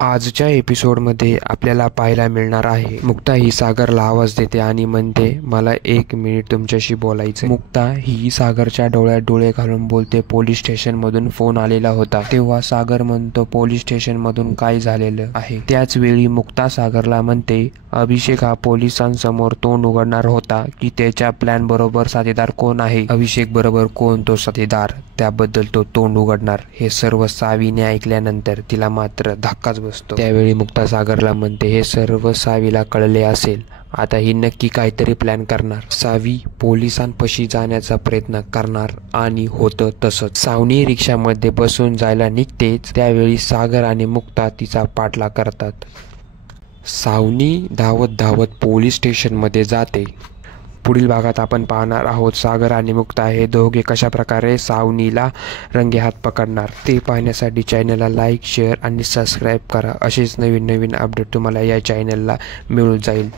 आजच्या एपिसोडमध्ये आपल्याला पाहायला मिळणार आहे मुक्ता ही सागरला आवाज देते आणि म्हणते मला 1 मिनिट तुमच्याशी बोलायचं. मुक्ता ही सागरच्या डोळ्यात डोळे घालून बोलते पोलीस स्टेशन मधून फोन आलेला होता. तेव्हा सागर म्हणतो पोलीस स्टेशन मधून काय झालेलं आहे. त्याच वेळी मुक्ता सागरला म्हणते अभिषेक हा पोलिसांसमोर तोंड उघडणार होता की त्याच्या प्लॅन बरोबर साथीदार कोण आहे. अभिषेक बरोबर कोण तो साथीदार, त्याबद्दल तो तोंड उघडणार. हे सर्व सावीने ऐकल्यानंतर तिला मात्र धक्काच बसतो. त्यावेळी मुक्ता सागरला म्हणते हे सर्व सावीला कळले असेल, आता ही नक्की काहीतरी प्लॅन करणार. सावी पोलिसांपाशी जाण्याचा प्रयत्न करणार आणि होतं तसंच. सावनी रिक्षामध्ये बसून जायला निघतेच त्यावेळी सागर आणि मुक्ता तिचा पाठलाग करतात. सावनी धावत धावत पोलीस स्टेशनमध्ये जाते. पुढील भागात आपण पाहणार आहोत सागर आणि मुक्ता हे दोघे कशा प्रकारे सावनीला रंगेहात पकडणार. ते पाहण्यासाठी चॅनलला लाईक, शेअर आणि सबस्क्राईब करा. असेच नवीन नवीन अपडेट तुम्हाला या चॅनलला मिळून जाईल.